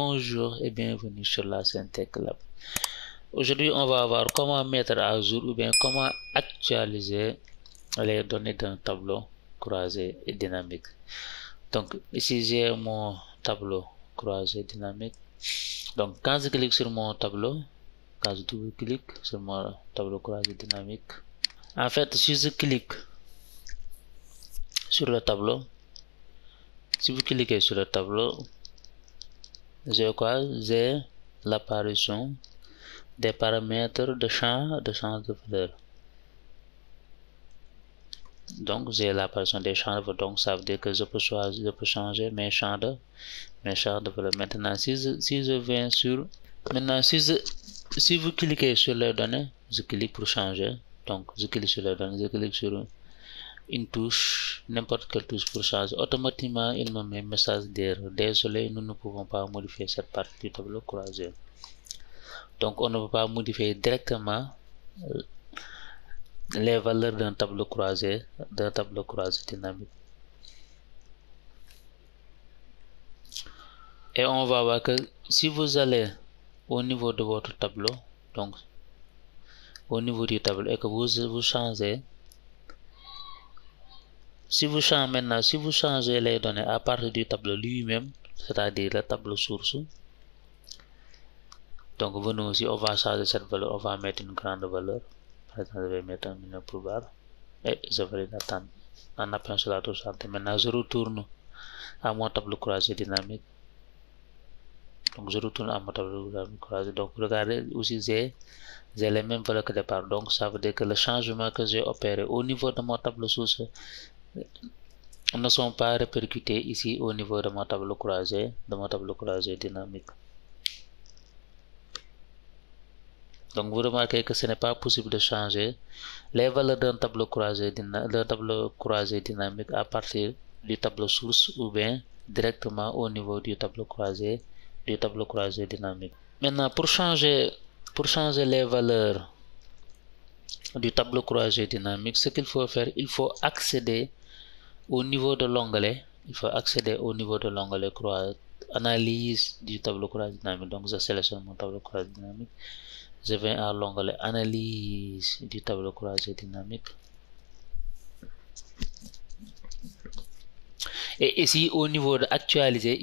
Bonjour et bienvenue sur la chaîne TechLab. Aujourd'hui, on va voir comment mettre à jour ou bien comment actualiser les données d'un tableau croisé et dynamique. Donc ici, j'ai mon tableau croisé dynamique. Donc quand je clique sur mon tableau, quand je double-clique sur mon tableau croisé dynamique, en fait, si je clique sur le tableau, si vous cliquez sur le tableau, j'ai quoi? J'ai l'apparition des paramètres de champ de valeur. Donc j'ai l'apparition des champs de valeur. Donc ça veut dire que je peux choisir, je peux changer mes champs de valeur. Maintenant si je viens sur si vous cliquez sur les données, je clique pour changer. Donc je clique sur les données, je clique sur une touche, n'importe quelle touche pour changer. Automatiquement il me met message d'erreur. Désolé, nous ne pouvons pas modifier cette partie du tableau croisé. Donc on ne peut pas modifier directement les valeurs d'un tableau croisé dynamique. Et on va voir que si vous allez au niveau de votre tableau, donc au niveau du tableau, et que vous changez, si vous changez les données à partir du tableau lui-même, c'est-à-dire le tableau source, donc venons ici, on va changer cette valeur, on va mettre une grande valeur. Par exemple, je vais mettre un minimum pour barre et je vais l'attendre en appuyant sur la touche Alt. Maintenant, je retourne à mon tableau croisé dynamique. Donc, je retourne à mon tableau croisé. Donc, regardez aussi, j'ai les mêmes valeurs que départ. Donc, ça veut dire que le changement que j'ai opéré au niveau de mon tableau source ne sont pas répercutés ici au niveau de mon tableau croisé, dynamique. Donc vous remarquez que ce n'est pas possible de changer les valeurs d'un tableau croisé dynamique à partir du tableau source ou bien directement au niveau du tableau croisé dynamique. Maintenant pour changer les valeurs du tableau croisé dynamique, ce qu'il faut faire, il faut accéder au niveau de l'onglet, analyse du tableau croisé dynamique. Donc je sélectionne mon tableau croisé dynamique. Je vais à l'onglet analyse du tableau croisé dynamique. Et ici au niveau de actualiser,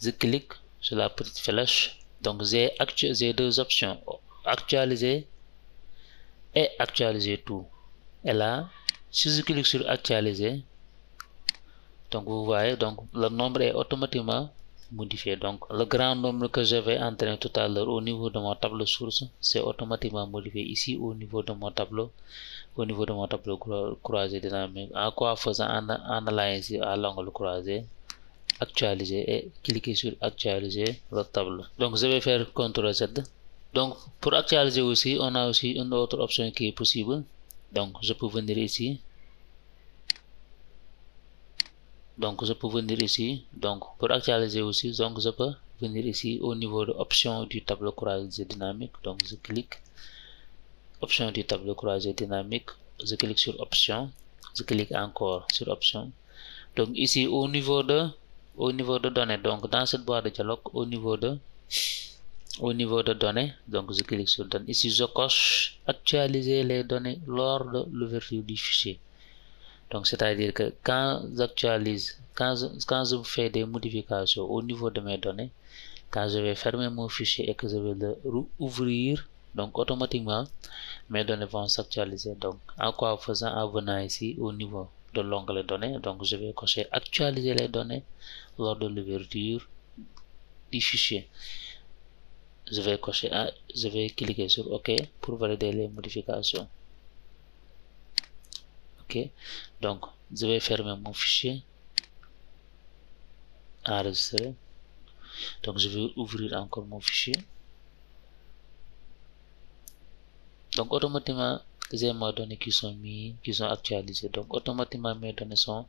je clique sur la petite flèche. Donc j'ai deux options, actualiser et actualiser tout. Et là, si je clique sur actualiser, donc vous voyez, donc le nombre est automatiquement modifié. Donc le grand nombre que j'avais entraîné tout à l'heure au niveau de mon tableau source, c'est automatiquement modifié ici au niveau de mon tableau croisé dynamique. En quoi faisant, en allant ici à l'onglet croisé, actualiser et cliquer sur actualiser le tableau. Donc je vais faire CTRL Z. Donc pour actualiser aussi, on a aussi une autre option qui est possible. Donc je peux venir ici. Donc pour actualiser aussi, donc je peux venir ici au niveau de option du tableau croisé dynamique. Donc je clique option du tableau croisé dynamique, je clique sur option, je clique encore sur option. Donc ici au niveau de données, donc dans cette boîte de dialogue, au niveau de données, donc je clique sur données. Ici je coche actualiser les données lors de l'ouverture du fichier. Donc c'est-à-dire que quand j'actualise, quand je fais des modifications au niveau de mes données, quand je vais fermer mon fichier et que je vais le rouvrir, donc automatiquement mes données vont s'actualiser. Donc en quoi faisant, en venant ici au niveau de l'onglet données, donc je vais cocher actualiser les données lors de l'ouverture du fichier. Je vais cliquer sur OK pour valider les modifications. OK, donc je vais fermer mon fichier, enregistrer. Donc je vais ouvrir encore mon fichier. Donc automatiquement j'ai mes données qui sont actualisées. Donc automatiquement mes données sont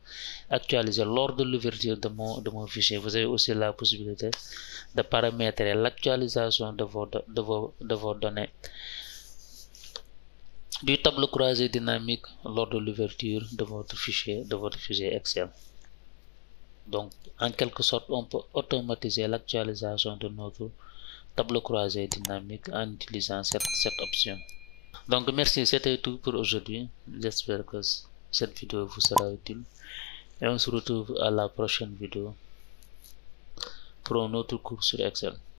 actualisées lors de l'ouverture de mon fichier. Vous avez aussi la possibilité de paramétrer l'actualisation de vos données du tableau croisé dynamique lors de l'ouverture de votre fichier Excel. Donc, en quelque sorte, on peut automatiser l'actualisation de notre tableau croisé dynamique en utilisant cette option. Donc, merci, c'était tout pour aujourd'hui. J'espère que cette vidéo vous sera utile et on se retrouve à la prochaine vidéo pour un autre cours sur Excel.